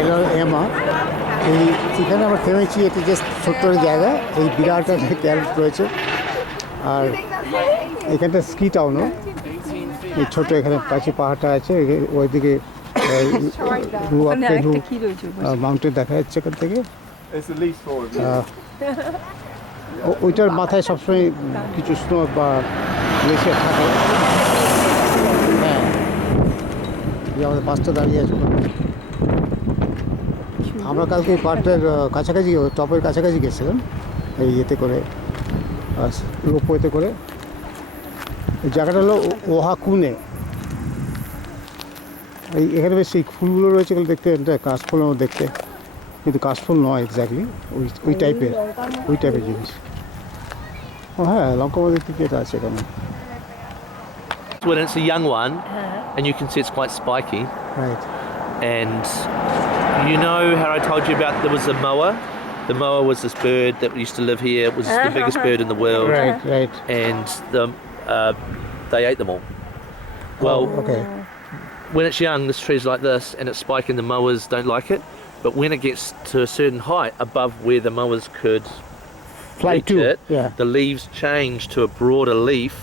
এলো এমা এই এখানে আমরা থেমেছি, এটি জাস্ট ছোট্ট জায়গা, এই বিরাট ক্যাম্প রয়েছে। আর এখানটা স্কি টাউনও, এই ছোটো এখানে কাছে পাহাড়টা আছে, ওইদিকে মাউন্টেন দেখা যাচ্ছে এখান থেকে। ওইটার মাথায় সবসময় কিছু স্নো বা গ্লেশিয়ার থাকে। হ্যাঁ, আমাদের বাসটা দাঁড়িয়ে আছে। আমরা কালকে এই পাহাড়টার কাছাকাছি, টপের কাছাকাছি গেছিলাম এই ইয়েতে করে, রোপওয়েতে করে। এই জায়গাটা হলো ওহাকুনে। এখানে বেশ এই ফুলগুলো রয়েছে, এগুলো দেখতে কাশফুল দেখতে, কিন্তু কাশফুল নয় এক্স্যাক্টলি, ওই টাইপের জিনিস। ও হ্যাঁ, লঙ্কাবাদের দিকে এটা আছে এখানে। When it's a young one, and you can see it's quite spiky. Right. And you know how I told you about there was a moa? The moa was this bird that used to live here. It was the biggest bird in the world. Right. And they ate them all. Well, okay. When it's young, this tree's like this, and it's spiky, and the moas don't like it. But when it gets to a certain height above where the moas could Fly reach to it, the leaves change to a broader leaf,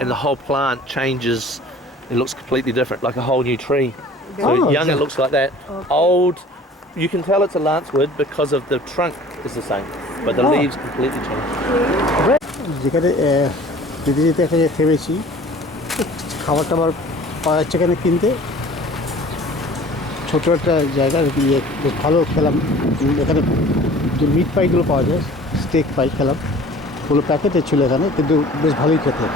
and the whole plant changes. It looks completely different, like a whole new tree. So young, it looks like that. Old, you can tell it's a lancewood because of the trunk is the same, but the leaves completely change. যেখানে যেতে যেতে এখানে থেমেছি, খাবার টাবার পাওয়া যাচ্ছে এখানে কিনতে। ছোটো একটা জায়গা, বেশ ভালো খেলাম এখানে। যে মিট পাইগুলো পাওয়া যায়, স্টেক পাই খেলাম, ওগুলো প্যাকেটে ছিল এখানে, কিন্তু বেশ ভালোই খেতে,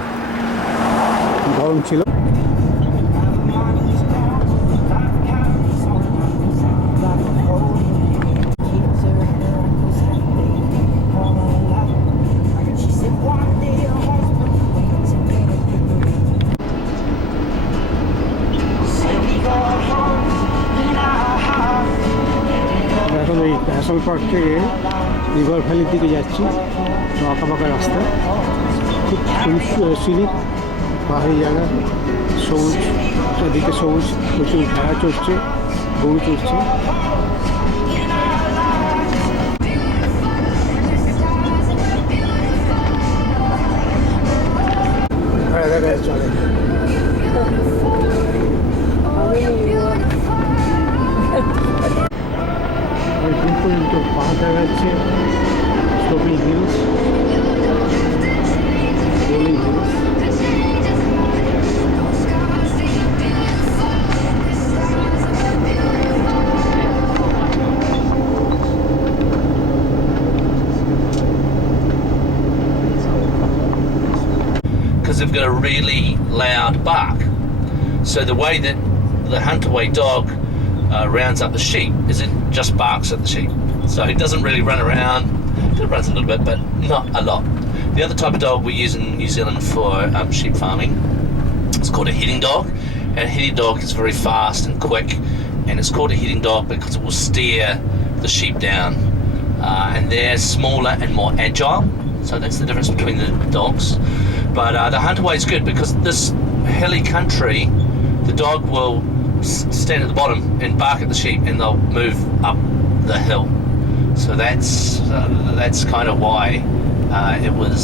গরম ছিল। এখন এই ন্যাশনাল পার্ক থেকে রিভার ভ্যালির দিকে যাচ্ছি, আঁকা পাকা রাস্তা, খুব সিনিক পাহাড়ি জায়গা, সবুজ চারদিকে সবুজ, প্রচুর ভেড়া চড়ছে, গরু চড়ছে। চলে দূর পর্যন্ত পাহাড় দেখা যাচ্ছে, স্টোপি hills, rolling hills. Because they've got a really loud bark. So the way that the Huntaway dog rounds up the sheep is it just barks at the sheep. So it doesn't really run around. It runs a little bit, but not a lot. The other type of dog we use in New Zealand for sheep farming, it's called a hitting dog. And a hitting dog is very fast and quick, and it's called a hitting dog because it will steer the sheep down. And they're smaller and more agile. So that's the difference between the dogs. But the Huntaway is good because this hilly country, the dog will stand at the bottom and bark at the sheep, and they'll move up the hill. So that's kind of why it was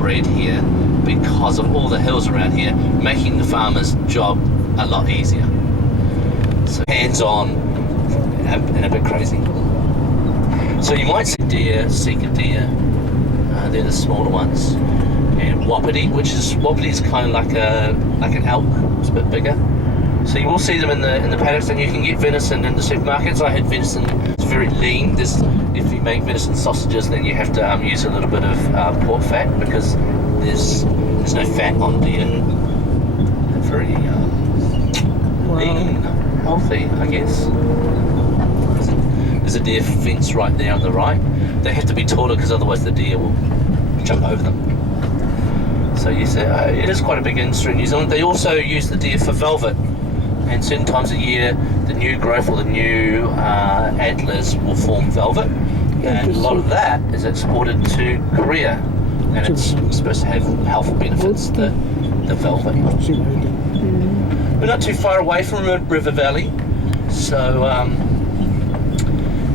bred here, because of all the hills around here, making the farmer's job a lot easier. So hands-on and a bit crazy. So you might see deer, sika deer. They're the smaller ones. And wapiti, wapiti is kind of like an elk. It's a bit bigger. So you will see them in the paddocks, and you can get venison in the supermarkets. I had venison. It's very lean. If you make venison sausages, then you have to use a little bit of pork fat, because there's no fat on deer. They're very lean, healthy, I guess. There's a deer fence right there on the right. They have to be taller because otherwise the deer will jump over them. So yes, it is quite a big industry in New Zealand. They also use the deer for velvet, and certain times of year the new growth or the new antlers will form velvet, and a lot of that is exported to Korea, and it's supposed to have health benefits, the velvet. we're not too far away from River Valley, so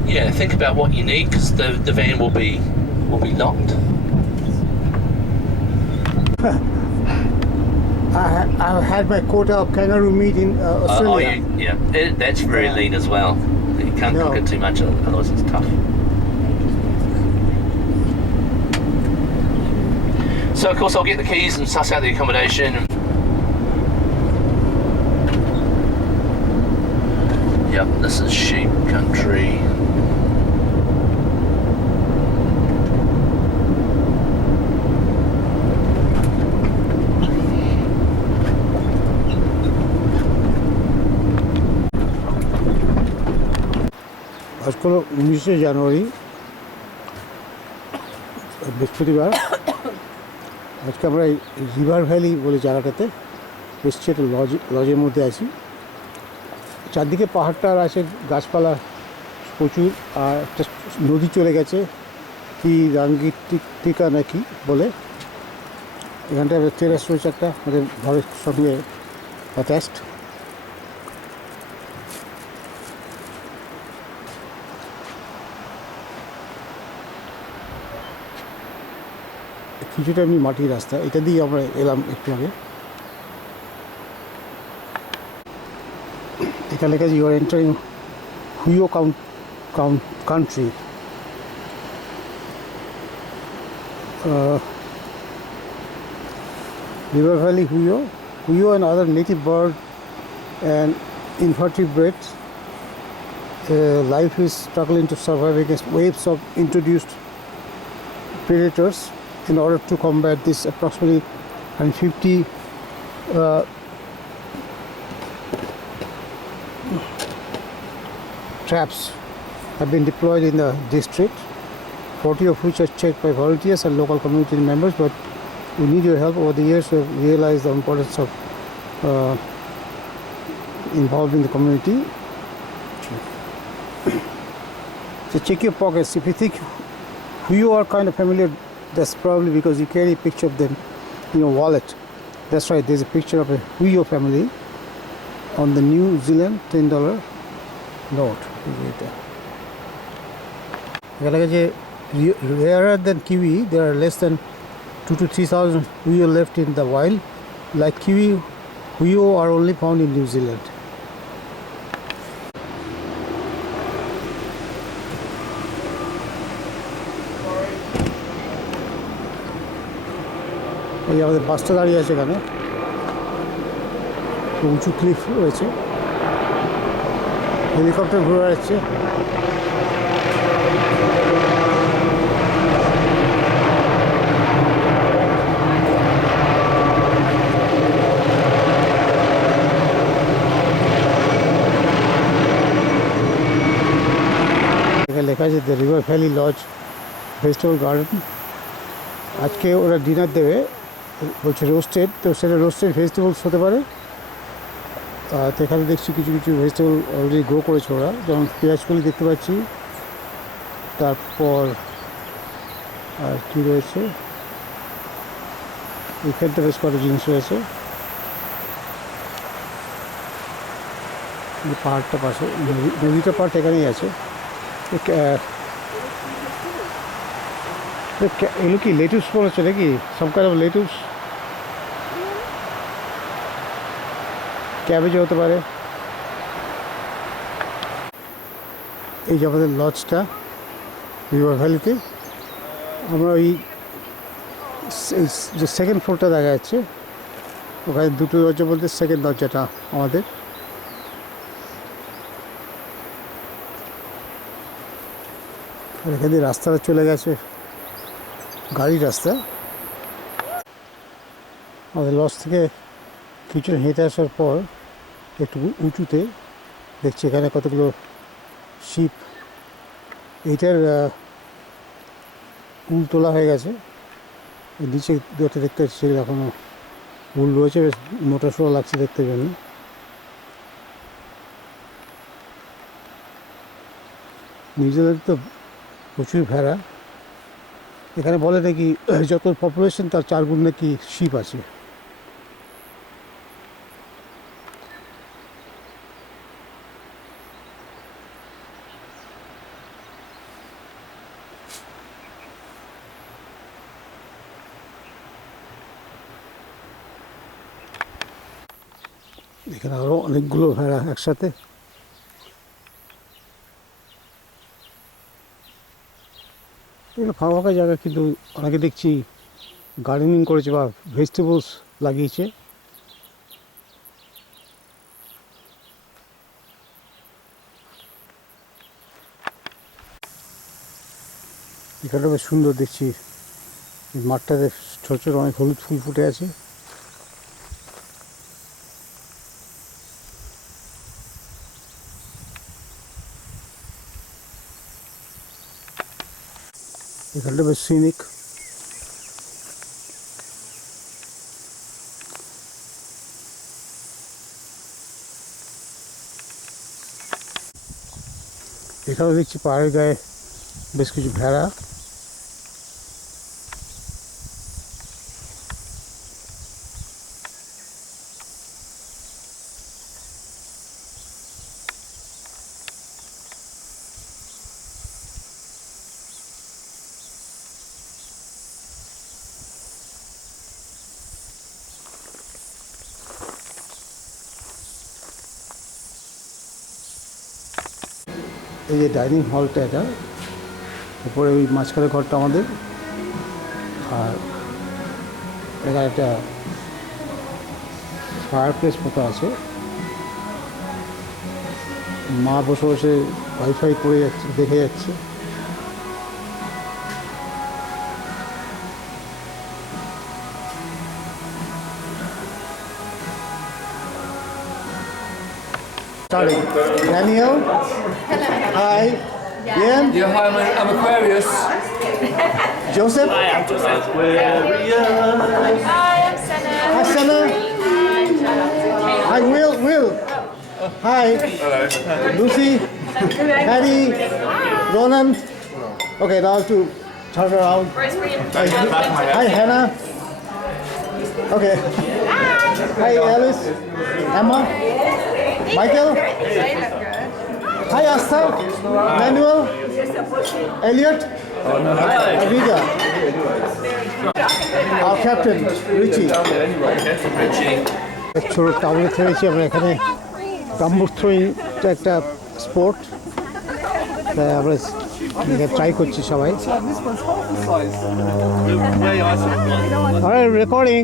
yeah, think about what you need because the van will be locked. I've had my quota of kangaroo meat in Australia. That's very lean as well. You can't cook it too much, otherwise it's tough. So of course I'll get the keys and suss out the accommodation. Yep, this is sheep country. আজকে হলো 19শে জানুয়ারি, বৃহস্পতিবার। আজকে আমরা এই river valley বলে জায়গাটাতে এসছি, একটা লজের মধ্যে আছি। চারদিকে পাহাড়টা আছে, গাছপালা প্রচুর, আর একটা নদী চলে গেছে, কি রাঙ্গিটিকা নাকি বলে। এখানটা টেরাস রয়েছে একটা, আমাদের ঘরের সঙ্গে অ্যাটাচড। কিছুটা এমনি মাটির রাস্তা, এটা দিয়ে আমরা এলাম একটু আগে। এখানে লেখা আছে you are entering Huio country. River Valley Huio and other native bird and invertebrates life is struggling to survive against waves of introduced predators. In order to combat this, approximately 150 traps have been deployed in the district, 40 of which are checked by volunteers and local community members, but we need your help. Over the years we have realized the importance of involving the community. So check your pockets. If you think who you are kind of familiar, that's probably because you carry a picture of them in your wallet. That's right, there's a picture of a Huio family on the New Zealand $10 note. Rarer than kiwi, there are less than 2,000 to 3,000 Huio left in the wild. Like kiwi, Huio are only found in New Zealand. এই আমাদের বাসটা দাঁড়িয়ে আছে এখানে, উঁচু ক্লিফ রয়েছে, হেলিকপ্টার ঘুরে বেড়াচ্ছে। এখানে লেখা আছে the river valley lodge vegetable garden. আজকে ওরা ডিনার দেবে, বলছে রোস্টেড, তো সেটা রোস্টেড ভেজিটেবলস হতে পারে। তো এখানে দেখছি কিছু কিছু ভেজিটেবল অলরেডি গ্রো করেছে ওরা, যেমন পেঁয়াজকলি দেখতে পাচ্ছি, তারপর আর কী রয়েছে, এখানটা বেশ কটা জিনিস রয়েছে। পাহাড়টা পাশে, নদীটা পাহাড় এখানেই আছে। এগুলো কি লেটুস মনে হচ্ছে নাকি, সব কাইন্ড অফ লেটুস, ক্যাবেজও হতে পারে। এই যে আমাদের লজটা রিভার ভ্যালিতে, আমরা ওই যে সেকেন্ড ফ্লোরটা দেখা যাচ্ছে, ওখানে দুটো দরজা বলতে সেকেন্ড দরজাটা আমাদের। এখানে রাস্তাটা চলে গেছে, গাড়ির রাস্তা। আমাদের লজ থেকে কিছুটা হেঁটে আসার পর একটু উঁচুতে দেখছি এখানে কতগুলো শিপ, এইটার উল তোলা হয়ে গেছে, নিচে দুটো দেখতে পাচ্ছি এখনও উল রয়েছে, বেশ মোটা সোটা লাগছে দেখতে জন্য। নিউজিল্যান্ডে তো প্রচুর ভেড়া, এখানে বলে নাকি যত পপুলেশন তার 4 গুণ নাকি শিপ আছে। এখানে আরো অনেকগুলো ভেড়া একসাথে। এগুলো ফাঁকা ফাঁকা জায়গা, কিন্তু অনেকে দেখছি গার্ডেনিং করেছে বা ভেজিটেবলস লাগিয়েছে। এখানটা বেশ সুন্দর দেখছি, এই মাঠটাতে ছোট ছোট অনেক হলুদ ফুল ফুটে আছে। এখানটা বেশ সিনিক। এখানেও দেখছি পাহাড়ের গায়ে বেশ কিছু ভেড়া। এই যে ডাইনিং হলটা, এটা উপরে ওই মাঝখানে ঘরটা আমাদের, আর এখানে একটা ফায়ার প্লেস মতো আছে। মা বসে বসে ওয়াইফাই করে যাচ্ছে, দেখে যাচ্ছে। Sorry, Daniel. Hi. Ian. Yeah, hi, I'm Aquarius. Joseph. Hi, I'm Senna. Hi, Senna. Hi, Will. Hi. Hello. Lucy. Harry. Ronan. Okay, now to turn around. Hi, Hannah. Okay. Hi, Alice. Emma. Michael. Hi, Asta. Manuel. Elliot. Aviga. Our captain, Richie. ছোট টাউনে খেলেছি আমরা। এখানে গাম্বুট থ্রোয়িংটা একটা স্পোর্ট, তাই আমরা ট্রাই করছি সবাই। Alright, recording.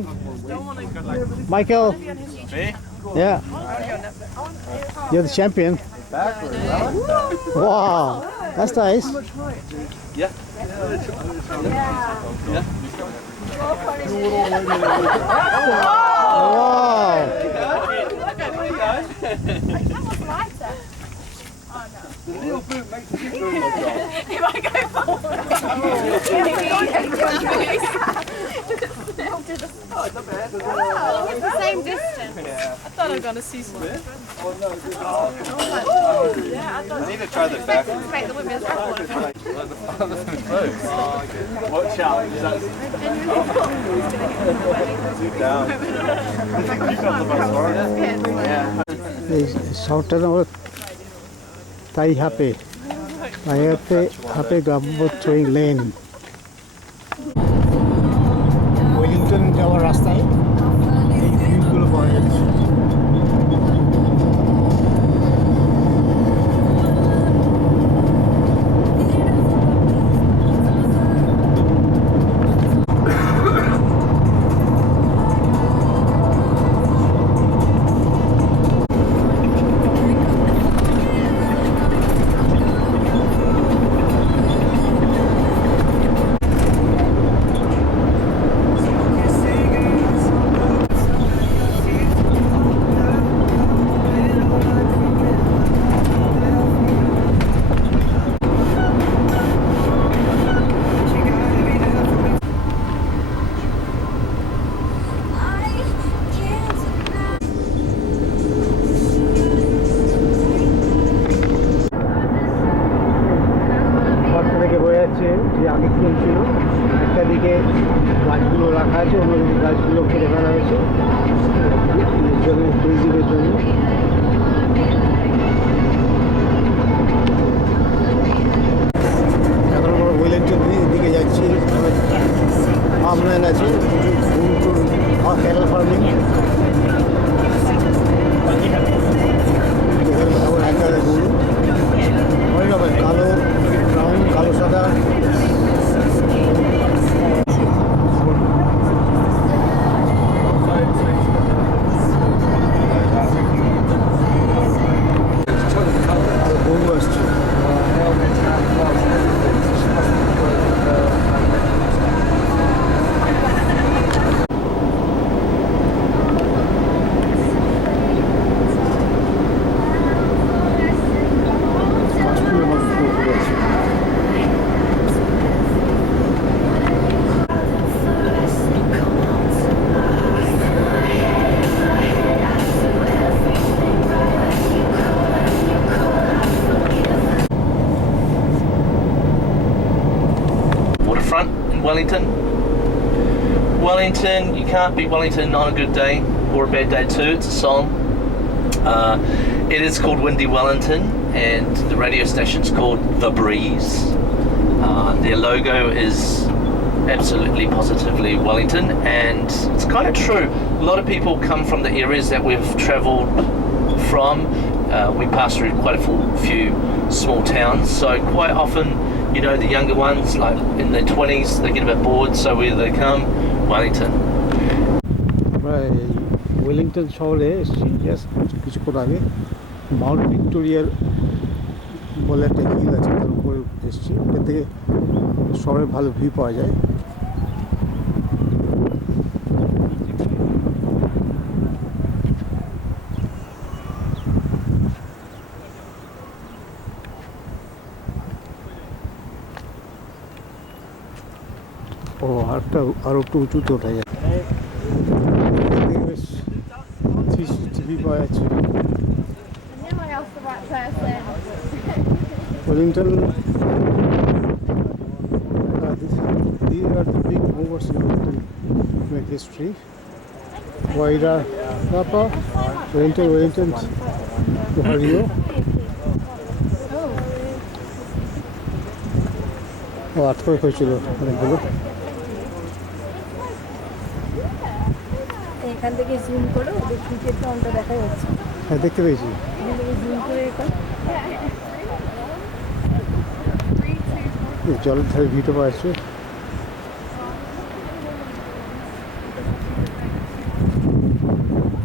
Michael. Yeah. You're the champion. Wow, that's nice. Yeah. Wow. He might go forward. It's the same distance. I thought I was going to see some. I need to try the back. Break the women's record. Watch out. Is that down? You got the best part. এই শহরটার নাম হলো তাই হাপে gumboot throwing lane. Wellington যাওয়ার রাস্তায় এই ভিউগুলো পাওয়া যাচ্ছে। যে আগে ফুল ছিল, একটা দিকে গাছগুলো রাখা আছে, অন্যদিকে গাছগুলো কেটে ফেলা হয়েছে টুরিজমের জন্য। এখন আমরা ওয়েলিংটন দিকে যাচ্ছি। ফার্মল্যান্ড আছে, cattle farming. Wellington. Wellington, you can't beat Wellington on a good day or a bad day too. It's a song. It is called Windy Wellington, and the radio station's called The Breeze. Their logo is absolutely positively Wellington, and it's kind of true. A lot of people come from the areas that we've travelled from. We pass through quite a few small towns, so quite often, you know, the younger ones, like in their 20s, they get a bit bored, so where do they come? Wellington. প্রায় ওয়েলিংটন শহরে এসেছি জাস্ট কিছুক্ষণ আগে। মাউন্ট ভিক্টোরিয়ার বলে একটা হিল আছে, তার উপরে এসেছি। ওখান থেকে শহরের ভালো ভিউ পাওয়া যায়। ও আরও একটু উঁচুতে ওঠা যায়। বেশ 360 ভিউ পাওয়া যাচ্ছে। Am I else the right person? Wellington, these are the big movers in Wellington history. Waira, Napa, Wellington, Ohio. ও আর্থকোয়েক হয়েছিল অনেকগুলো। এখান থেকে জুম করে ওদের ক্রিকেট গ্রাউন্ডটা দেখা যাচ্ছে। হ্যাঁ, দেখতে পেয়েছি। এখান থেকে জুম করে এটা এই জলের ধারে ভিউটা পাওয়া যাচ্ছে।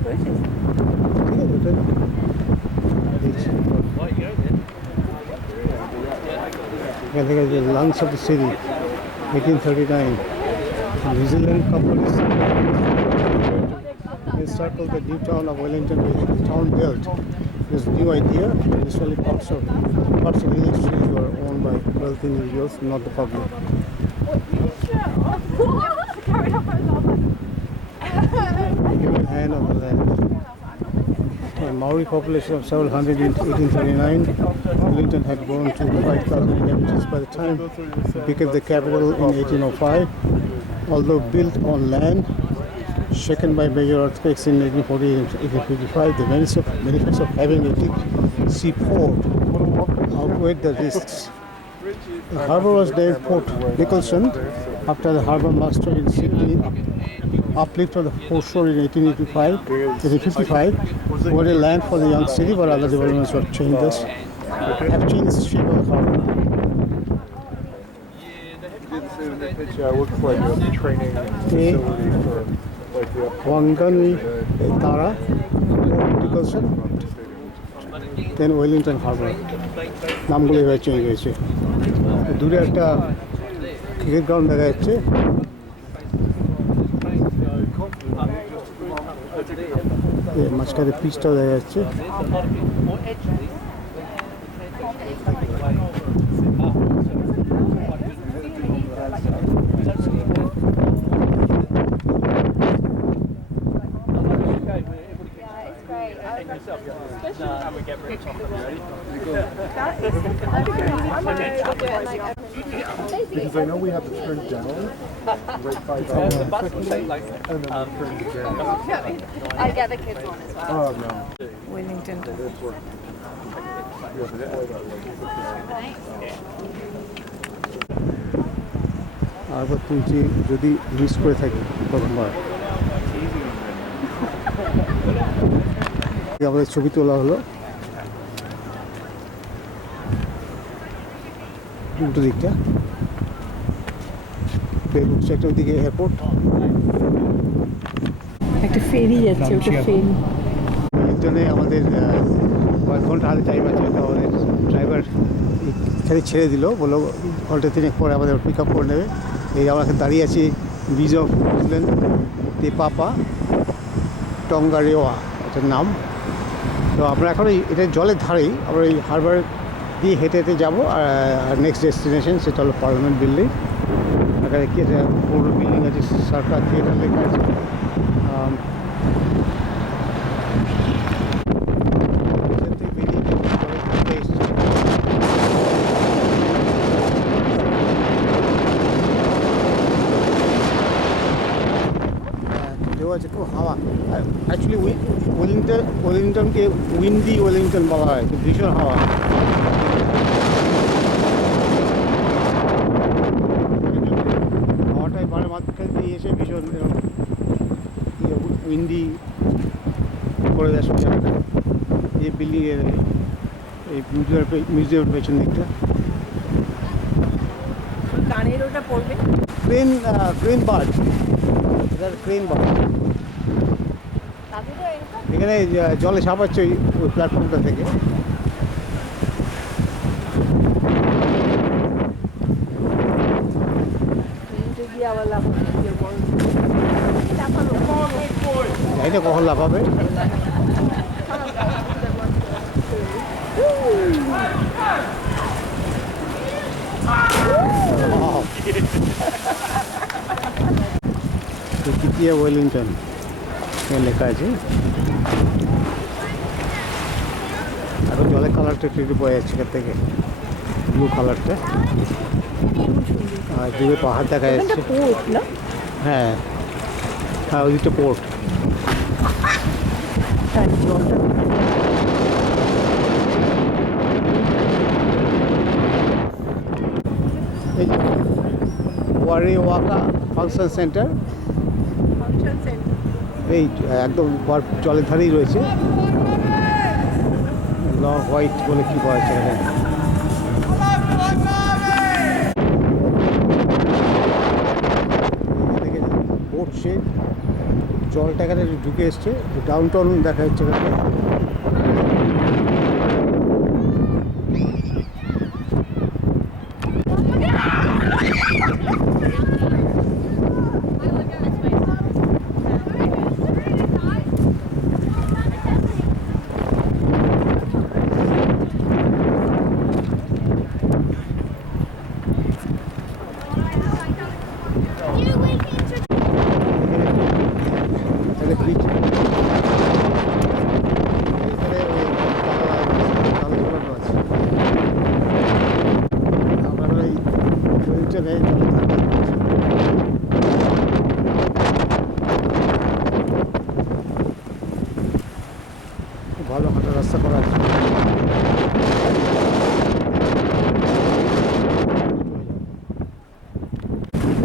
হয়েছে। ঠিক আছে, ওটা দেখছি। এখান থেকে যে lungs of the city 1839, New Zealand couple is encircled the new town of Wellington with the town built. This new idea, initially parts of village trees were owned by wealthy individuals, not the public. Given hand of the land. A Maori population of several hundred in 1839, Wellington had grown to 5,000 inhabitants by the time it became the capital in 1805. Although built on land shaken by major earthquakes in 1840 and 1855, the benefits of having a deep sea port outweighed the risks. The harbour was named Port Nicholson after the harbour master in Sydney. Uplift of the foreshore in 1855 were a land for the young city, but other developments have changed the shape of the harbour. It looks like a training facility for like the Wangani Tara, Nicholson, then Wellington Harbour. নামগুলো এবার চেঞ্জ হয়েছে। দূরে একটা cricket ground দেখা যাচ্ছে। মাঝখানে পিচটাও দেখা যাচ্ছে। because I know we have to turn down right by the and then turn down. I get the kids one as well. Oh no. Wellington আরবার তুলছি যদি মিস করে থাকি প্রথমবার। আমাদের ছবি তোলা হলো উল্টো দিকটা, একটা ওইদিকে এয়ারপোর্ট। একটা ফেরি যাচ্ছে, ওটা ফেরি। জন্যে আমাদের কয়েক ঘন্টা হাতে টাইম আছে, তো আমাদের ড্রাইভার এখানে ছেড়ে দিল, বললো ঘন্টা তিনেক পরে আমাদের পিক আপ করে নেবে। এই আমরা এখানে দাঁড়িয়ে আছি ব্রিজ অফ নিউজিল্যান্ড তে পাপা টঙ্গারেওয়া এটার নাম। তো আমরা এখন এটা জলের ধারেই, আমরা এই হারবার দিয়ে হেঁটে হেঁটে যাবো। আর নেক্সট ডেস্টিনেশন সেটা হলো পার্লামেন্ট বিল্ডিং। এখানে কি একটা বড় বিল্ডিং আছে, সরকার থিয়েটার লেখা আছে। ওয়েলিংটনকে উইন্ডি ওয়েলিংটন বলা হয়, তো ভীষণ হাওয়া। হাওয়াটাই বারে মাঝখান দিয়ে এসে ভীষণ উইন্ডি করে দেয় সব জায়গাটা। এই বিল্ডিংয়ের এই মিউজিয়ামের পেছন দিকটা গানের ওটা পড়বে। ক্রেন বার্ড, এটা ক্রেন বার্ড। এখানে জলে সাপাচ্ছে ওই প্ল্যাটফর্মটা থেকে। যদি আবার লাফানো জানি না কখন লাফাবে। তৃতীয় ওয়েলিংটন লেখা আছে। এখন জলের কালারটা একটু বোঝা যাচ্ছে এখান থেকে, ব্লু কালারটা। আর দূরে পাহাড় দেখা যাচ্ছে। পোর্ট না? হ্যাঁ হ্যাঁ, ওইদিকটা পোর্ট। তার জলটা এই যে Wharewaka function centre, function centre. এই একদম জলের ধারেই রয়েছে। ল হোয়াইট বলে কি বলা হচ্ছে এখানে। বোট শেড, জলটা এখানে ঢুকে এসছে, ডাউন টাউন দেখা যাচ্ছে এখানে। এখানে beach, এখানে ওই কালো ঝোলানো আছে। আমরা এই ওইখানে জলে থাকি। খুব ভালো হাঁটার রাস্তা করা আছে।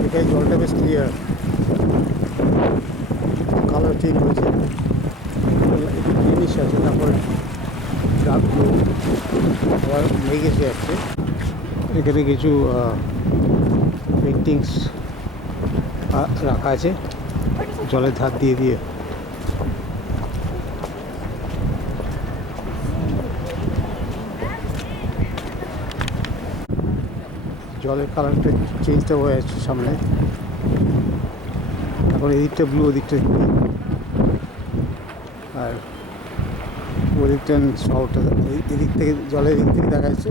এখানে জলটা বেশ ক্লিয়ার, কালার চেঞ্জ হয়েছে, জিনিস আছে। তারপর ডার্ক ব্লু, আবার মেঘ এসে যাচ্ছে। এখানে কিছু পেন্টিংস রাখা আছে জলের ধার দিয়ে দিয়ে। জলের কালারটা চেঞ্জটা হয়ে যাচ্ছে সামনে। এখন এদিকটা ব্লু, ওদিকটা গ্রিন। আর ওয়েলিংটন শহরটা এদিক থেকে, জলের দিক থেকে দেখা যাচ্ছে,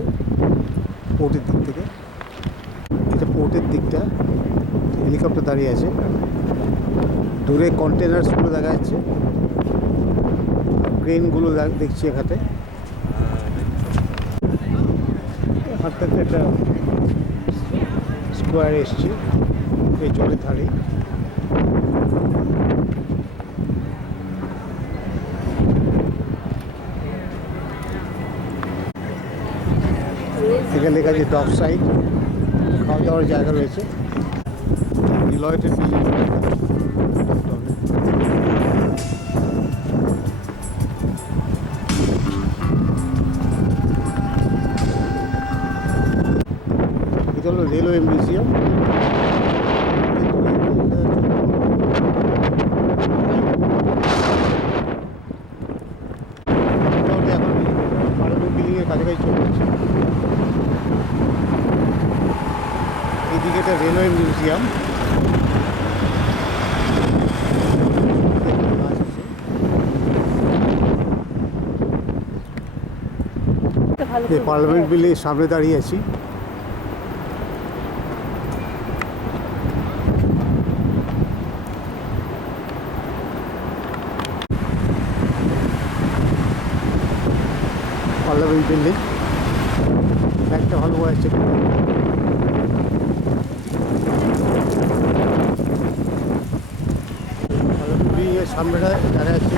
পোর্টের দিক থেকে। এটা পোর্টের দিকটা, হেলিকপ্টার দাঁড়িয়ে আছে। দূরে কন্টেনার্সগুলো দেখা যাচ্ছে, ক্রেনগুলো দেখছি এখানে। এখান থেকে একটা স্কোয়ারে এসছি এই জলের ধারে। এখানে লেখা আছে ডক সাইড, খাওয়া দাওয়ার জায়গা রয়েছে। ডিলয়েটের বিল্ডিং, এটা হলো রেলওয়ে মিউজিয়াম। কাছাকাছি চলে যাচ্ছে। এদিকে একটা রেলওয়ে মিউজিয়াম, পার্লামেন্ট বিল্ডিংয়ের সামনে দাঁড়িয়ে আছি। পার্লামেন্ট বিল্ডিং একটা ভালো আছে। পার্লামেন্ট বিল্ডিংয়ের সামনেটা দাঁড়িয়ে আছে।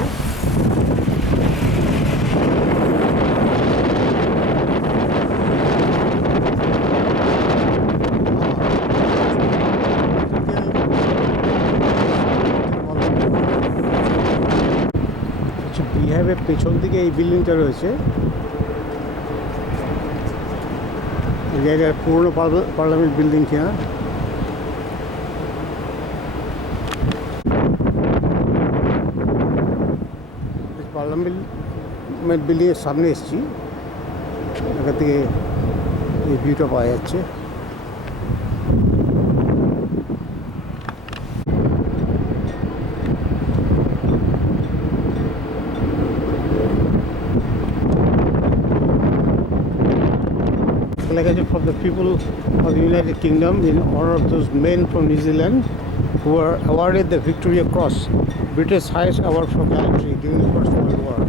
পেছন দিকে এই বিল্ডিংটা রয়েছে, এই জায়গার পুরনো পার্লামেন্ট বিল্ডিং কিনা। পার্লামেন্ট বিল্ডিংয়ের সামনে এসেছি, এখান থেকে এই ভিউটা পাওয়া যাচ্ছে। Like from the people of the United Kingdom in honor of those men from New Zealand who were awarded the Victoria Cross, Britain's highest award for gallantry during the First World War.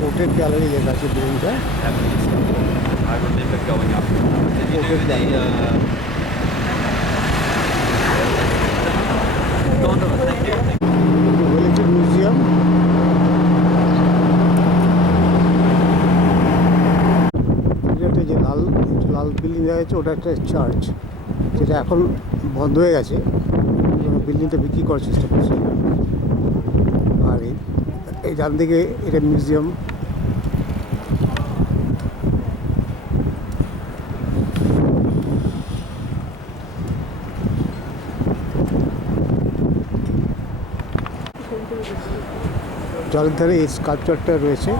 Portrait gallery লেখা আছে বিল্ডিংটা। I remember going up. Did you do the gondola? Thank you. Wellington Museum। এটা যে লাল বিল্ডিং দেখা যাচ্ছে, ওটা একটা চার্চ, যেটা এখন বন্ধ হয়ে গেছে, বিল্ডিংটা বিক্রি করার চেষ্টা করছে। আর এই ডান দিকে এটা মিউজিয়াম। জলের ধারে এই স্কাল্পচারটা রয়েছে।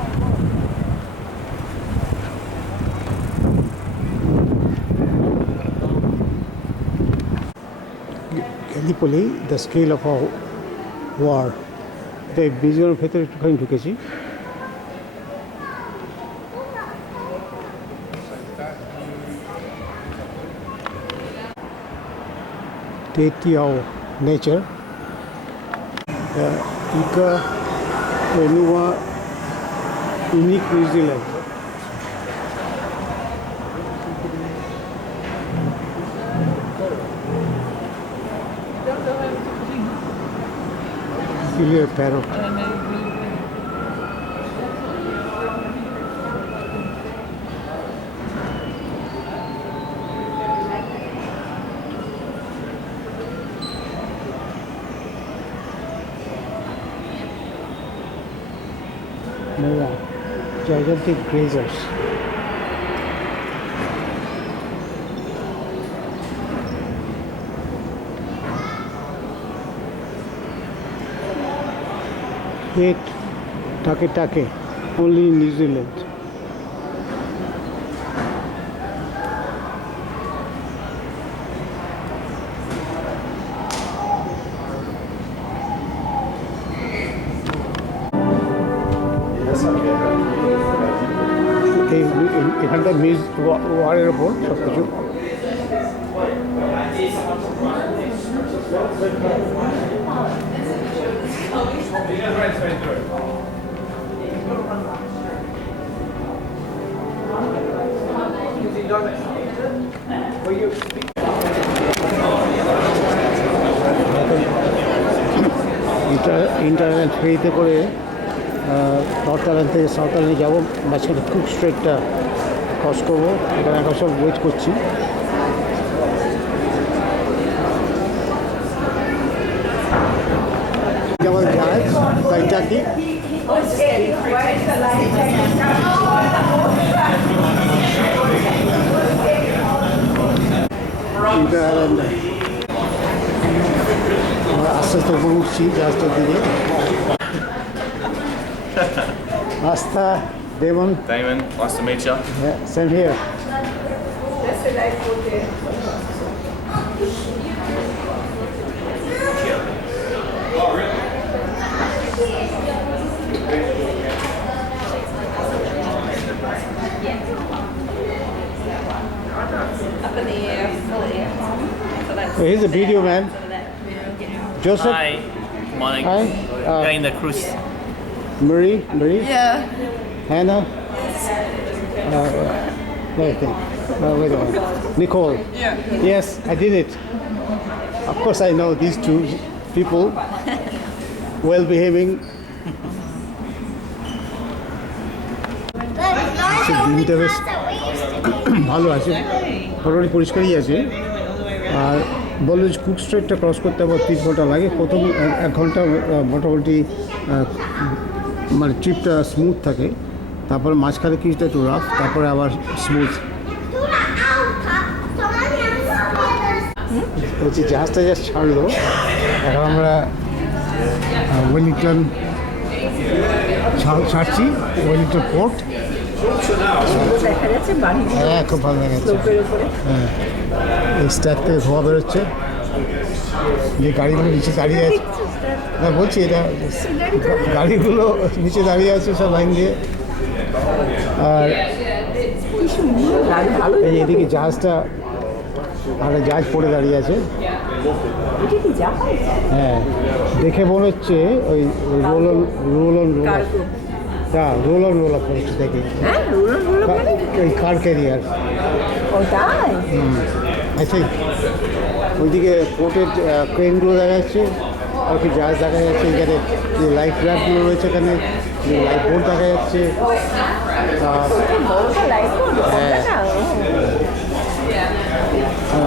Gallipoli the scale of a war. এটা মিউজিয়ামের ভেতরে একটুখানি ঢুকেছি। Deity of nature, Ika Renua Unique New Zealand. Peculiar parrot. Gigantic grazers. Eight take only in New Zealand. এখানটা মিউজ ওয়ারের ওপর সব কিছু। ইন্টারনেট ফ্রিতে করে নর্থ আইল্যান্ড থেকে সাউথ আইল্যান্ডে যাবো, মাঝখানে খুব স্ট্রেটটা ক্রস করবো। এখানে এখন সব ওয়েট করছি। যেমন জাহাজ কাইটাকি ইন্টার আইল্যান্ড আস্তে আস্তে উপরে উঠছি জাহাজটার দিকে। Asta, Damon. Damon, nice to meet you. Yeah, same here. Here's a video, man. Joseph. Hi, morning. Hi. You're in the cruise. Marie. Yeah. Hannah. Everything. Wait a minute. Nicole. Yeah. Yes, I did it. Of course, I know these two people. Well behaving. দিনটা বেশ ভালো আছে, মোটামুটি পরিষ্কারই আছে। আর বললো যে কুক স্ট্রিটটা ক্রস করতে আবার 3 ঘন্টা লাগে। প্রথম 1 ঘন্টা মোটামুটি মানে ট্রিপটা স্মুথ থাকে, তারপরে মাঝখানে কিছুটা একটু রাফ, তারপরে আবার স্মুথ। বলছি জাহাজটা জাস্ট ছাড়লো, এখন আমরা ওয়েলিংটন ছাড়ছি, ওয়েলিংটন পোর্ট। দেখা যাচ্ছে বাড়ি হ্যাঁ, খুব ভালো দেখাচ্ছে। হ্যাঁ, এই স্ট্যাক থেকে ধোয়া বেরোচ্ছে, যে গাড়িগুলো নিচে দাঁড়িয়ে আছে। না বলছি এটা গাড়িগুলো নিচে দাঁড়িয়ে আছে সব লাইন দিয়ে। আর এই এদিকে জাহাজটা, একটা জাহাজ পড়ে দাঁড়িয়ে আছে। হ্যাঁ, দেখে মনে হচ্ছে ওই রোল অন রোল আপ করেছে দেখে, ওই কার ক্যারিয়ার। আচ্ছা, ওইদিকে পোর্টের ক্রেনগুলো দেখা যাচ্ছে, আর কি জাহাজ দেখা যাচ্ছে। এখানে যে লাইফ র্যাপগুলো রয়েছে, এখানে লাইফ বোট দেখা যাচ্ছে। হ্যাঁ,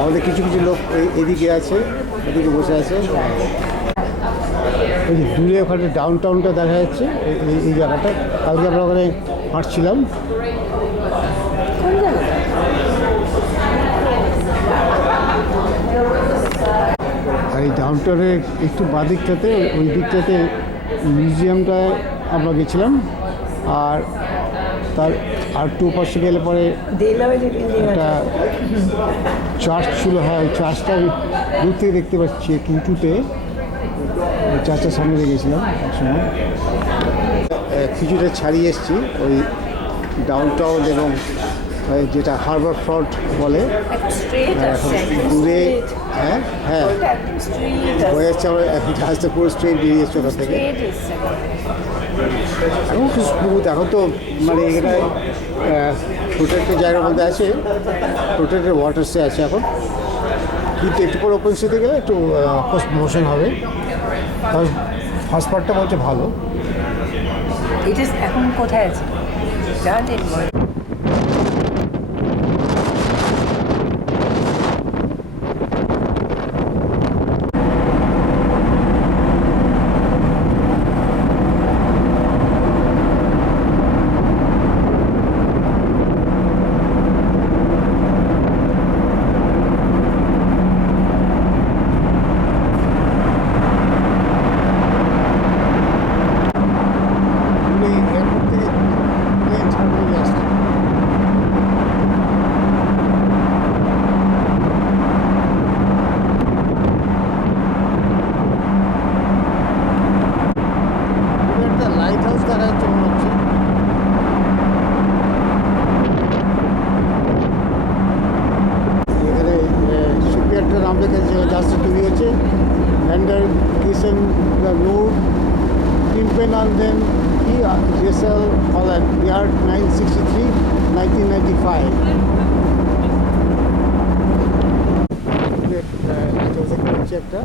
আমাদের কিছু কিছু লোক এদিকে আছে, এদিকে বসে আছে। ওই যে দূরে ওখানে ডাউন টাউনটা দেখা যাচ্ছে, এই জায়গাটা। কালকে আমরা ওখানে হাঁটছিলাম। আর এই ডাউন টাউনের একটু বাঁ দিকটাতে, ওই দিকটাতে মিউজিয়ামটায় আমরা গেছিলাম। আর তার আর 2% গেলে পরে একটা চার্চ ছিল। হ্যাঁ, ওই চার্চটা আমি দূর থেকে দেখতে পাচ্ছি, কিন্তু ওই চার্চটার সামনে দিয়ে গেছিলাম একসময়। কিছুটা ছাড়িয়ে এসেছি ওই ডাউন টাউন এবং যেটা হারবার ফ্রন্ট বলে। এখন দূরে হ্যাঁ হ্যাঁ হয়ে যাচ্ছে, আমার জাহাজটা পুরো স্ট্রেট বেরিয়ে এসছে ওখান থেকে। এখন খুব স্মুথ। এখন তো মানে এখানে প্রোটেক্টেড জায়গার মধ্যে আছে, প্রোটেক্টেড ওয়াটার্সে আছে এখন। কিন্তু একটু পর ওপেন সিতে গেলে একটু মোশন হবে। কারণ ফার্স্ট পার্টটা বলছে ভালো। এটা এখন কোথায় আছে জানেন? এয়ারপোর্ট থেকে প্লেন ছাড়তে আসছে। একটা লাইট হাউস দেখা যাচ্ছে মনে হচ্ছে। এখানে শিপইয়ার্ডটার নাম লেখা আছে, জাহাজটা তৈরি হচ্ছে। ভ্যান্ডার কিসেন দ্য নোড Timpen and then GSL Holland, yard 963, 1995. একটা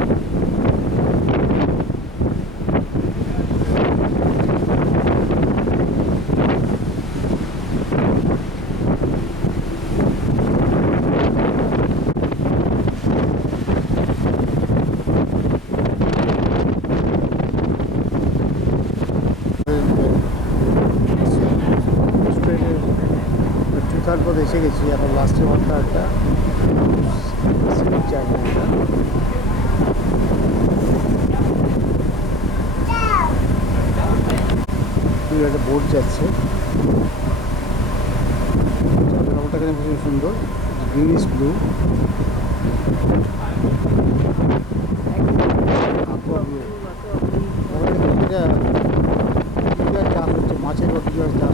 তারপর এসে গেছি। এখন লাস্টে ঘন্টা একটা জায়গা, একটা বোট যাচ্ছে। জায়গাটা এখানে ভীষণ সুন্দর, গ্রিনিশ ব্লু। চাষ হচ্ছে, মাছের চাষ হচ্ছে।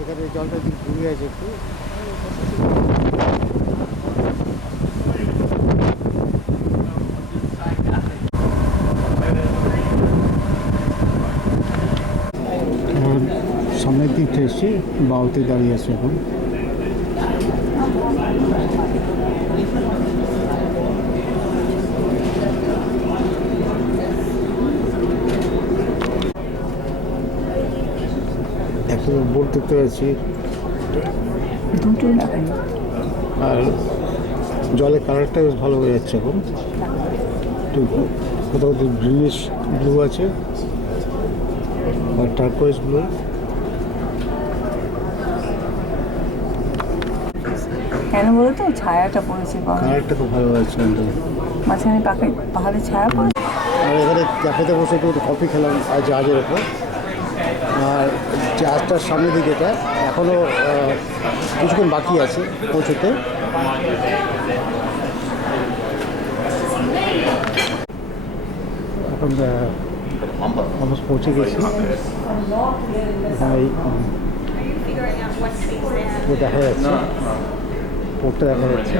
এখানে জলটা দিক ঘুরে আছে একটু। অনেক দিন এসেছি, বাউতে দাঁড়িয়ে আছে এখন। এখন বোট দেখতে পাচ্ছি, দুটোই লাগাই। আর জলের কালারটা বেশ ভালো হয়ে যাচ্ছে এখন। একটু কোথাও গ্রিনিশ ব্লু আছে আর টার্কোয়েজ ব্লু। কেন বলো তো, ছায়াটা পড়েছে কালারটা খুব ভালো হয়েছে একদম। মাঝখানে পাহাড়ের ছায়া পড়েছে। আর এখানে ক্যাফেতে বসে একটু কফি খেলাম আর জাহাজের ওপর। আর জাহাজটার সামনের দিকে এটা এখনও কিছুক্ষণ বাকি আছে পৌঁছতে। এখন অলমোস্ট পৌঁছে গেছি। এখানে দেখা যাচ্ছে, পোর্টটা দেখা যাচ্ছে।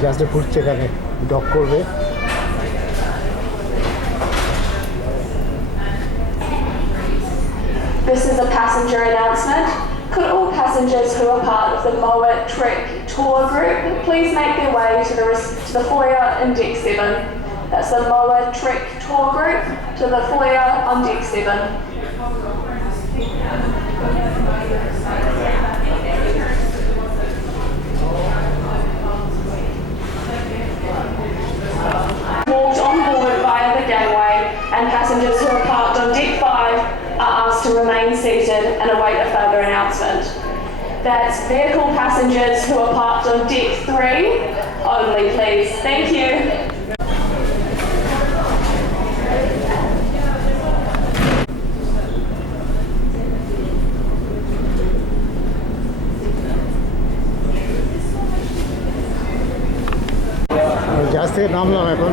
জাহাজটা ঘুরছে, এখানে ডক করবে। This is a passenger announcement. Could all passengers who are part of the Mowat Trek tour group please make their way to the foyer in Deck 7. That's the Mowat Trek tour group to the foyer on Deck 7. Walked on board via the gangway, and passengers who are parked on Deck 5 are asked to remain seated and await a further announcement. That's vehicle passengers who are parked on Deck 3 only, please. Thank you. জাহাজ থেকে নামলাম এখন।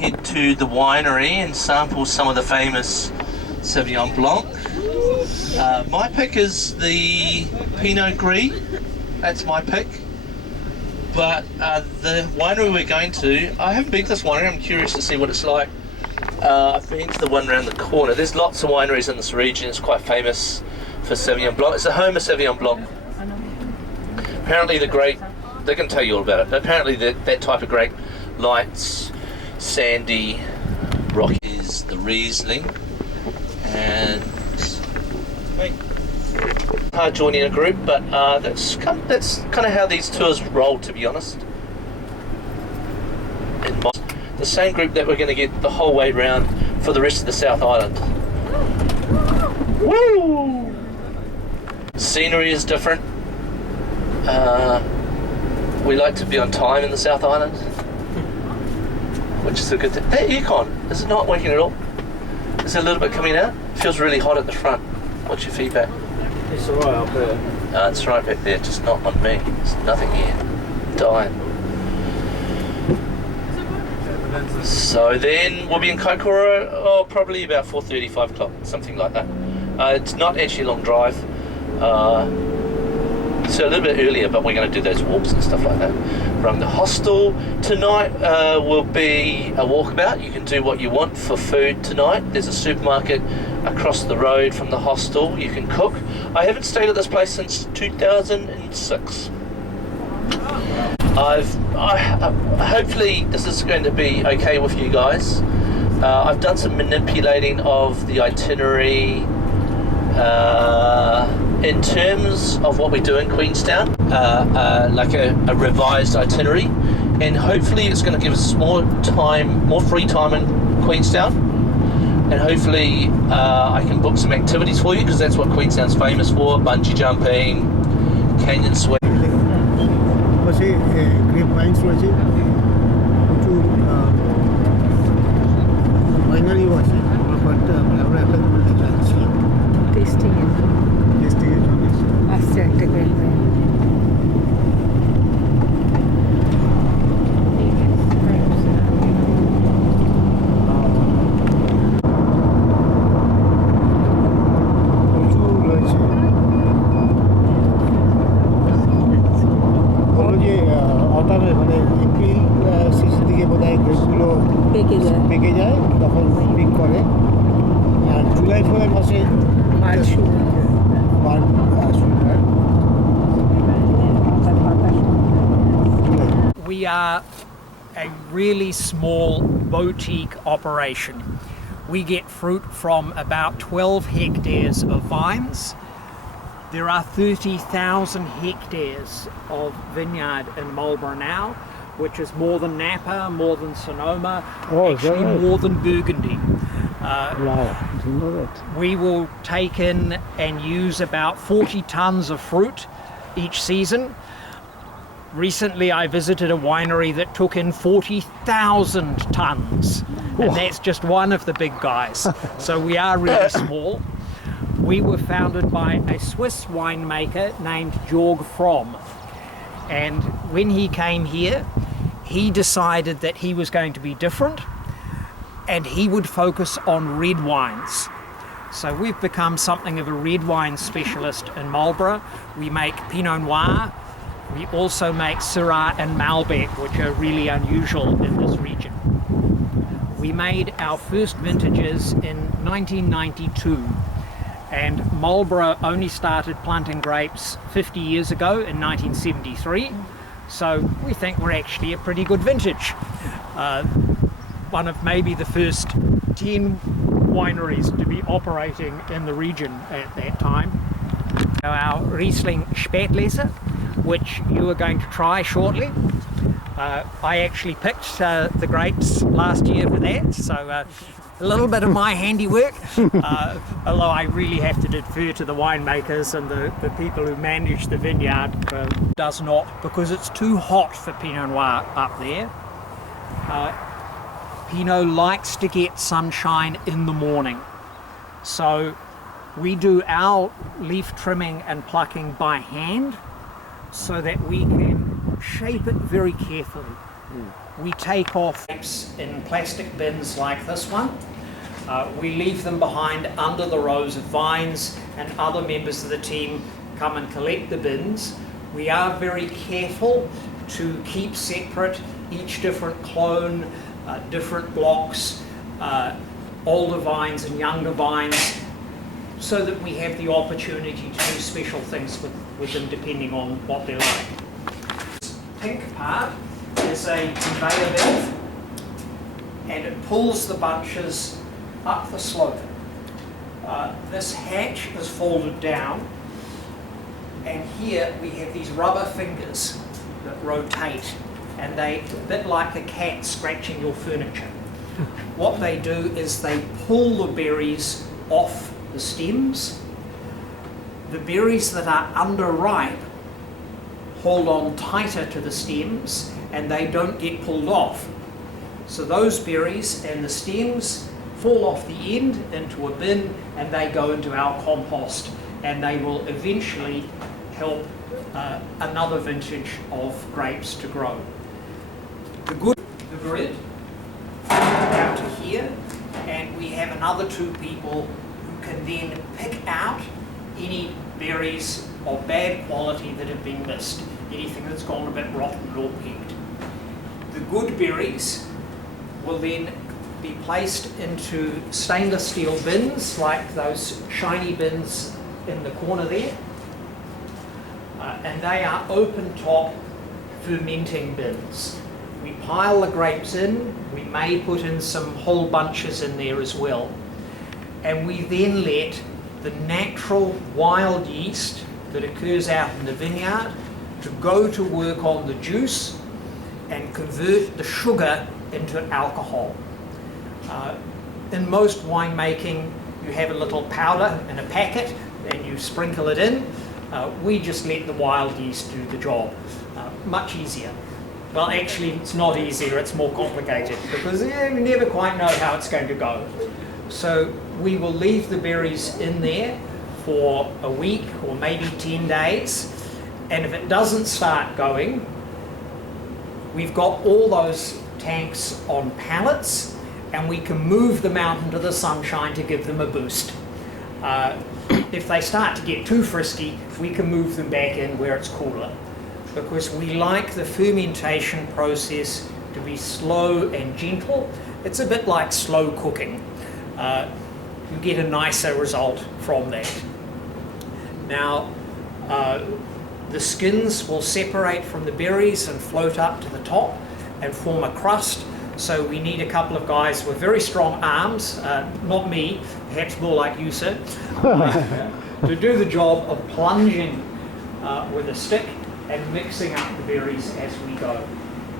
Head to the winery and sample some of the famous Sauvignon Blanc. My pick is the Pinot Gris. That's my pick. But the winery we're going to, I haven't been to this winery. I'm curious to see what it's like. I've been to the one around the corner. There's lots of wineries in this region. It's quite famous for Sauvignon Blanc. It's the home of Sauvignon Blanc. Apparently the grape, they can tell you all about it, but apparently that type of grape, light, sandy, rocky, is the Riesling. And hard joining a group, but that's kind of how these tours roll, to be honest. And the same group that we're going to get the whole way round for the rest of the South Island. Woo! Scenery is different. We like to be on time in the South Island, which is a good thing. That aircon, is it not working at all? Is it a little bit coming out? It feels really hot at the front. What's your feedback? It's alright up there. It's right back there, just not on me. There's nothing here. Dying. So then we'll be in Kaikoura, probably about 4:30, 5 o'clock, something like that. It's not actually a long drive. So a little bit earlier, but we're going to do those walks and stuff like that. From the hostel tonight will be a walkabout. You can do what you want for food tonight. There's a supermarket across the road from the hostel. You can cook. I haven't stayed at this place since 2006. Hopefully this is going to be okay with you guys. I've done some manipulating of the itinerary. In terms of what we do in Queenstown, like a revised itinerary, and hopefully it's going to give us more free time in Queenstown, and hopefully I can book some activities for you, because that's what Queenstown's famous for: bungee jumping, canyon swim. পাশে grape vines রয়েছে, প্রচুর ওয়াইনারিও আছে। আমরা একটা যাচ্ছিলাম টেস্টিংয়ের জন্য। আসছে একটা করে। প্রচুর রয়েছে। ডিসেম্বর মাসে মাল শুরু হয়ে যায়। বার শুরু হয়। লঙ্কার পাতা শুরু হয়। We are a really small boutique operation. We get fruit from about 12 hectares of vines. There are 30,000 hectares of vineyard in Marlborough now, which is more than Napa, more than Sonoma, Oh, is that actually right? more than Burgundy. Wow, didn't know that. We will take in and use about 40 tons of fruit each season. Recently I visited a winery that took in 40,000 tons, and that's just one of the big guys. So we are really small. We were founded by a Swiss winemaker named Georg Fromm, and when he came here he decided that he was going to be different and he would focus on red wines. So we've become something of a red wine specialist in Marlborough. We make Pinot Noir. We also make Syrah and Malbec, which are really unusual in this region. We made our first vintages in 1992, and Marlborough only started planting grapes 50 years ago in 1973, so we think we're actually a pretty good vintage. One of maybe the first 10 wineries to be operating in the region at that time. Our Riesling Spätlese, which you are going to try shortly. I actually picked the grapes last year for that, so a little bit of my handiwork, although I really have to defer to the winemakers and the people who manage the vineyard. Does not, because it's too hot for Pinot Noir up there. Pinot likes to get sunshine in the morning, so we do our leaf trimming and plucking by hand, so that we can shape it very carefully. We take off grapes in plastic bins like this one. We leave them behind under the rows of vines, and other members of the team come and collect the bins. We are very careful to keep separate each different clone, different blocks, older vines and younger vines, so that we have the opportunity to do special things with them depending on what they're like. This pink part is a conveyor belt, and it pulls the bunches up the slope. This hatch is folded down, and here we have these rubber fingers that rotate, and they a bit like a cat scratching your furniture. What they do is they pull the berries off the stems. The berries that are underripe hold on tighter to the stems and they don't get pulled off. So those berries and the stems fall off the end into a bin, and they go into our compost, and they will eventually help another vintage of grapes to grow. The grid out to here, and we have another two people who can then pick out any berries of bad quality that have been missed, anything that's gone a bit rotten or pegged. The good berries will then be placed into stainless steel bins like those shiny bins in the corner there, and they are open top fermenting bins. We pile the grapes in, we may put in some whole bunches in there as well, and we then let the natural wild yeast that occurs out in the vineyard to go to work on the juice and convert the sugar into alcohol. In most winemaking, you have a little powder in a packet and you sprinkle it in. We just let the wild yeast do the job. Much easier. Well, actually, it's not easier, it's more complicated, because you never quite know how it's going to go. So we will leave the berries in there for a week or maybe 10 days, and if it doesn't start going, we've got all those tanks on pallets, and we can move them out into the sunshine to give them a boost. If they start to get too frisky, we can move them back in where it's cooler, because we like the fermentation process to be slow and gentle. It's a bit like slow cooking. you get a nicer result from that. Now, the skins will separate from the berries and float up to the top and form a crust. So we need a couple of guys with very strong arms, not me, perhaps more like you, sir, to do the job of plunging with a stick and mixing up the berries as we go.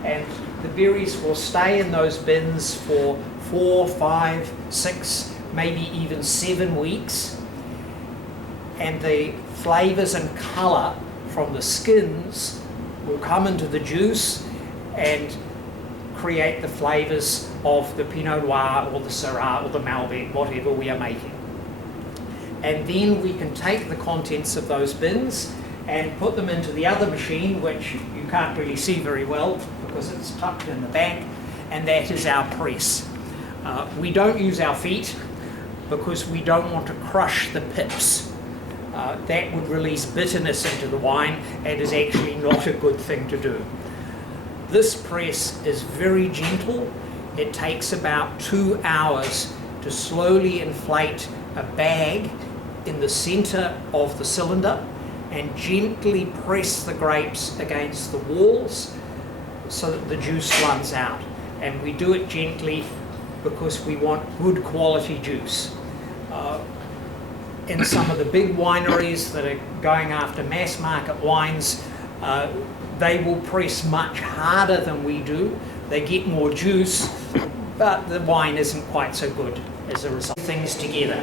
And the berries will stay in those bins for 4, 5, 6, maybe even 7 weeks. And the flavours and colour from the skins will come into the juice and create the flavours of the Pinot Noir or the Syrah or the Malbec, whatever we are making. And then we can take the contents of those bins and put them into the other machine, which you can't really see very well because it's tucked in the back, and that is our press. We don't use our feet because we don't want to crush the pips. That would release bitterness into the wine and is actually not a good thing to do. This press is very gentle. It takes about 2 hours to slowly inflate a bag in the center of the cylinder and gently press the grapes against the walls so that the juice runs out. And we do it gently because we want good quality juice. In some of the big wineries that are going after mass market wines, they will press much harder than we do. They get more juice, but the wine isn't quite so good as a result. Things together.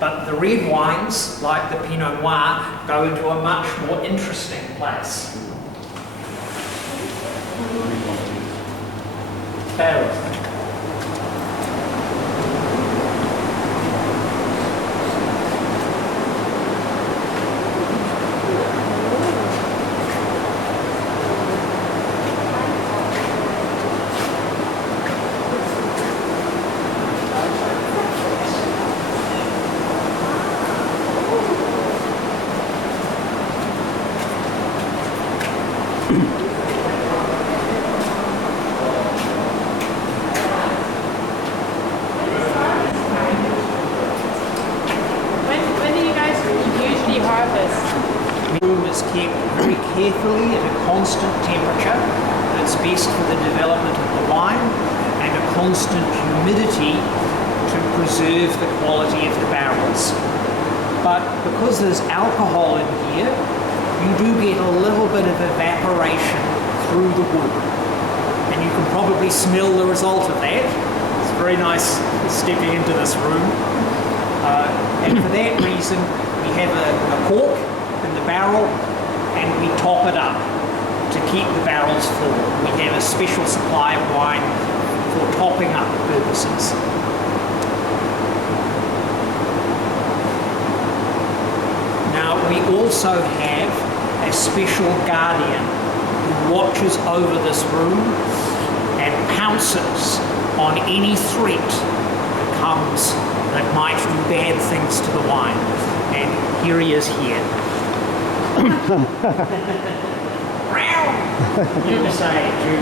But the red wines, like the Pinot Noir, go into a much more interesting place. Barrel. When do you guys usually harvest? The room is kept very carefully at a constant temperature that's best for the development of the wine, and a constant humidity to preserve the quality of the barrels. But because there's alcohol in here, you do get a little bit of evaporation through the wood. And you can probably smell the result of that. It's very nice stepping into this room. And for that reason, we have a cork in the barrel and we top it up to keep the barrels full. We have a special supply of wine for topping up purposes. Now, we also have a special guardian who watches over this room and pounces on any threat that comes that might do bad things to the wine. And here he is here. You can say to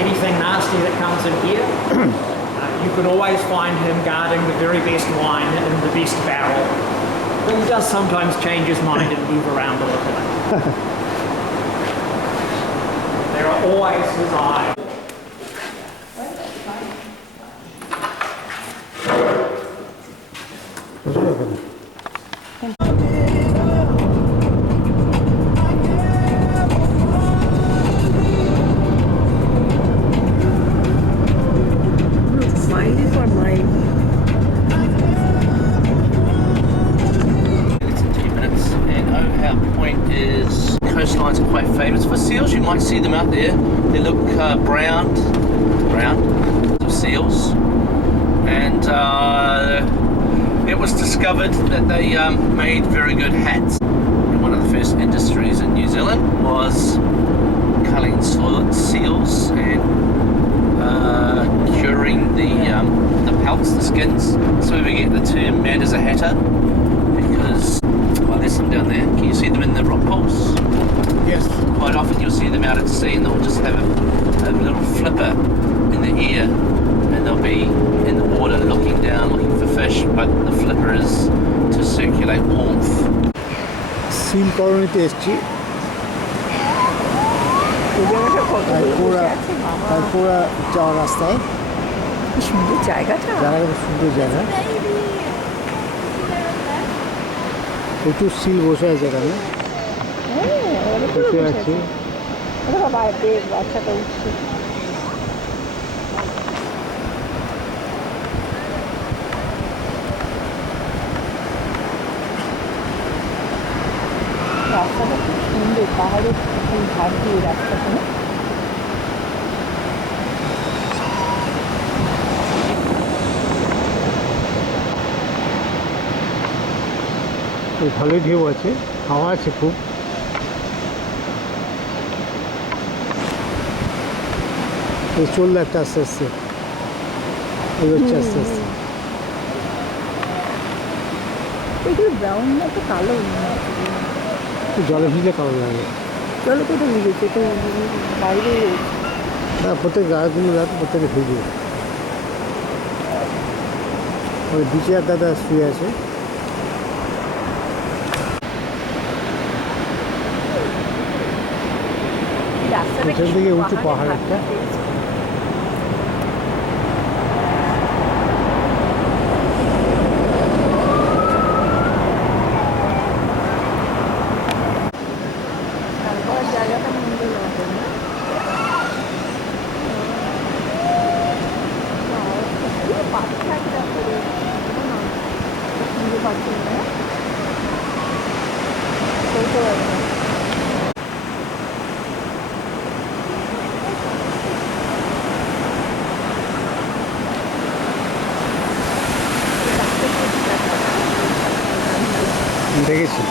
anything nasty that comes in here, you can always find him guarding the very best wine in the best barrel. But he does sometimes change his mind and move around a little bit. There are always his eyes. Mine is or mine? It's in 10 minutes, and Ohow Point is coastlines are quite famous for seals. You might see them out there. They look brown seals, and it was discovered that they made very good hats. And one of the first industries in New Zealand was culling seals and curing the pelts, the skins. So we get the term mad as a hatter, because well, there's some down there. Can you see them in the rock pools? Yes. Quite often you'll see them out at sea and they'll just have a little flipper in the ear, and they'll be in the water looking down, looking for fish, but the flipper is to circulate warmth. Seal কলোনিতে এসেছি তারপরা যাওয়ার রাস্তায় কি সুন্দর জায়গাটা। জায়গাটা খুব সুন্দর জায়গা, প্রচুর সিল বসে আছে এখানে, বসে আছে। বাচ্চাটা উঠছে। রাস্তাটা খুব সুন্দর, পাহাড়ের ধার দিয়ে রাস্তাটা। ভালোই ঢেউ আছে, হাওয়া আছে খুব। এই চললো একটা আস্তে আস্তে, এগোচ্ছে আস্তে আস্তে। এগুলো ব্রাউন না তো কালো, জলে ভিজে কালো লাগে। জলে কোথায় ভিজেছে? তো বাইরে না, প্রত্যেক গাছগুলো রাত প্রত্যেকে ভিজে। ওই বিচে আর দাদা শুয়ে আছে। পেছন দিকে উঁচু পাহাড় একটা, জায়গাটা সুন্দর লাগে না? পাখি একটা করে সুন্দর পাখি না বলতে পারবো না। দেখেছি।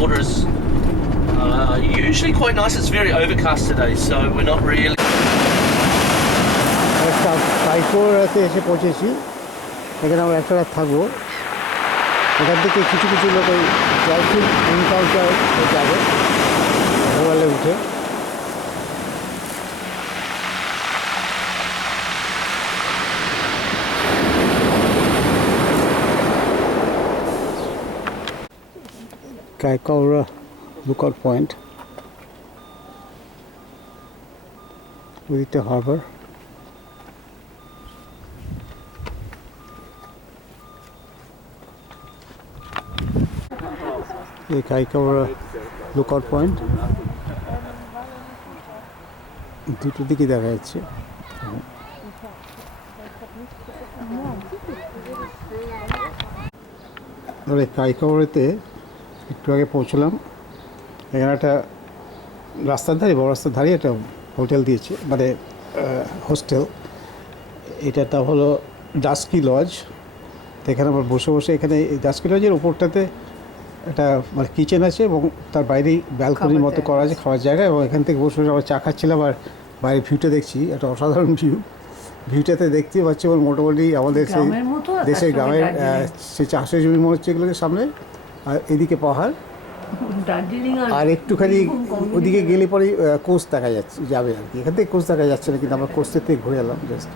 Water is usually quite nice. It's very overcast today, so we're not really. কাইকোড়াতে এসে পৌঁছেছি, এখানে আমরা একটা রাত থাকবো। এখান থেকে কিছু কিছু লোক ওই জয়পুর এনকাউন্টার যাবে ভোরবেলায় উঠে। কাইকোড়া লুকআউট পয়েন্ট, উইথ হারবার। এই কাইকোড়া লুকআউট পয়েন্ট দুটো দিকে দেখা যাচ্ছে। তাহলে কাইকোড়াতে একটু আগে পৌঁছলাম। এখানে একটা রাস্তার ধারে, বড় রাস্তার ধারে একটা হোটেল দিয়েছে, মানে হোস্টেল। এটার নাম হলো ডাস্কি লজ। তো এখানে আমরা বসে বসে, এখানে এই ডাস্কি লজের ওপরটাতে একটা মানে কিচেন আছে এবং তার বাইরেই ব্যালকনির মতো করা আছে, খাওয়ার জায়গা। এবং এখান থেকে বসে বসে আমরা চা খাচ্ছিলাম আর বাইরের ভিউটা দেখছি, একটা অসাধারণ ভিউটাতে দেখতে পাচ্ছি। এবং মোটামুটি আমাদের সেই দেশের গ্রামের সেই চাষের জমি মনে হচ্ছে এগুলোকে সামনে, আর এদিকে পাহাড়, আর একটুখানি ওদিকে গেলে পরে কোস্ট দেখা যাচ্ছে যাবে আর কি। এখান থেকে কোস্ট দেখা যাচ্ছে না, কিন্তু আমরা কোস্টের থেকে ঘুরে এলাম জাস্ট।